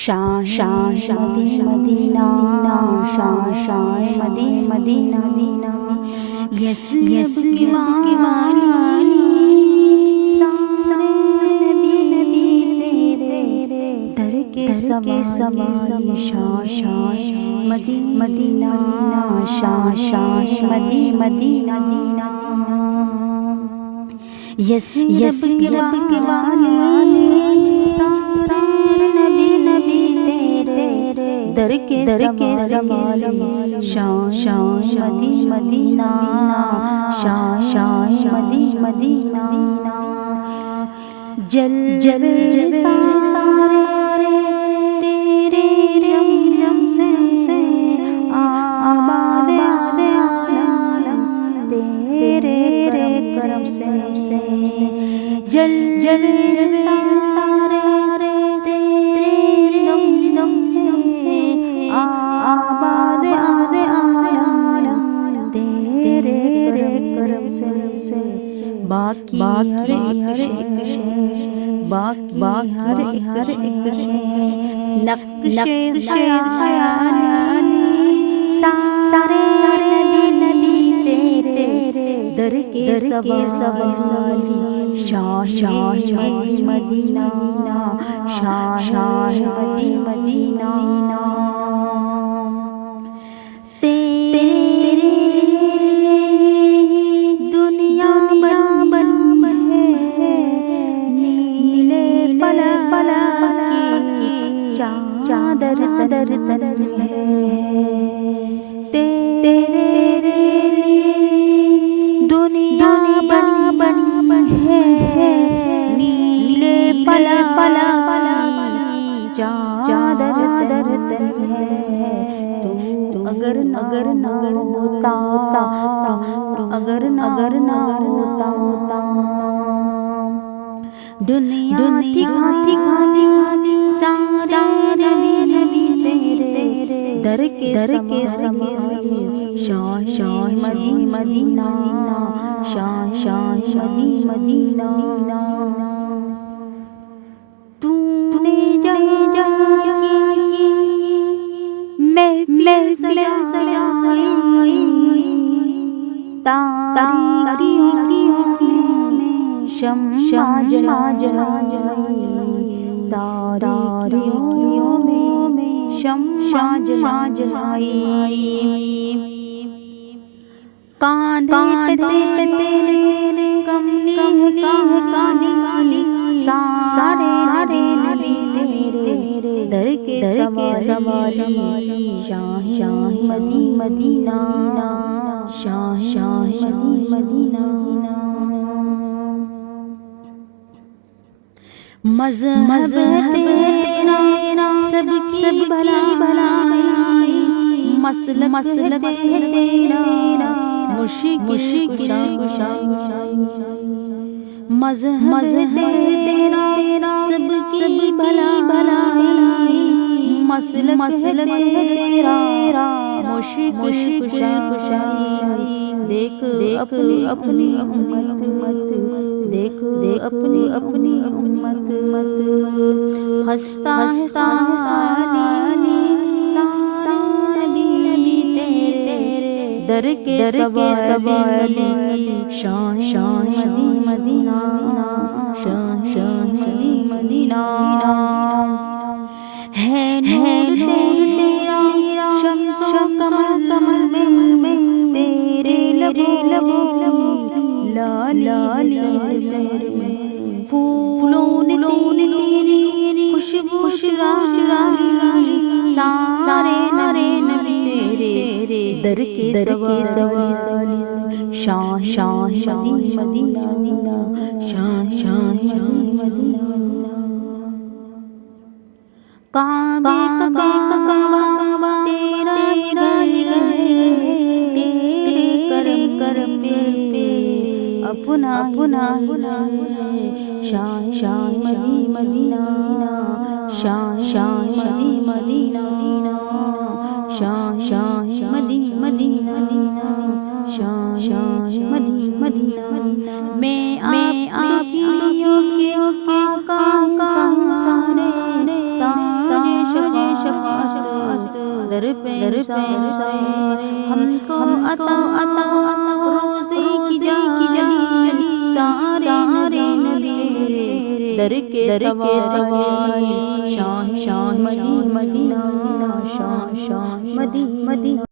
شاہ شاہ مدینہ شاہ مدینہ یس کی والی سارے نبی تیرے در کے سوالی شاہ مدینہ شاہ مدینہ یس کی والی سارے نبی تیرے در کے سوالی شاہ مدینہ شاہ مدینہ جل سارے تیرے رم سے آباد عالم تیرے کرم سے جل سارے تیرے دم سے آباد عالم تیرے کرم سے باقی ہر ایک شے باقی ہر ایک شے نقش خیالی سارے نبی تیرے در کے سوالی شاہ مدینہ شاہ مدینہ چادر تن ہے تیرے دنیا بنی ہے نیلے فلا چادر تن ہے تو اگر نہ ہوتا اگر نہ ہوتا دنیا تھی خالی سارے نبی تیرے در کے سوالی شاہ مدینہ شاہ مدینہ تو نے جہاں کی محفل سجائی تاریکیوں میں شمع جلائی تاریکیوں میں شمع جلائی کاندھے پہ تیرے کملی کہانی سارے نبی تیرے در کے سوالی شاہ مدینہ شاہ مدینہ مذہب تیرا سب بھلائی مسلک تیرا مشکل کشائی مذہب تیرا سب بھلائی مسلک تیرا مشکل کشائی دیکھ اپنی امت دیکھ اپنی امت خستہ حالی نبی تیرے در کے سوالی شاہ مدینہ مدینہ ہے نور تیرا شمس و قمر میں تیرے لبوں لالی پھولوں نے تیری خوشبو چرائی سارے نبی تیرے در کے سوالی شاہ مدینہ شاہ مدینہ کعبہ تیرا تیرے کرم پہ اپنا شاہ مدینہ شاہ مدینہ شاہ مدینہ میں آپ کی آقا سارے تاج در پہ ہم کو عطا روزے کی جانی سارے نبی در کے سواری شاہ مدینہ شاہ مدینہ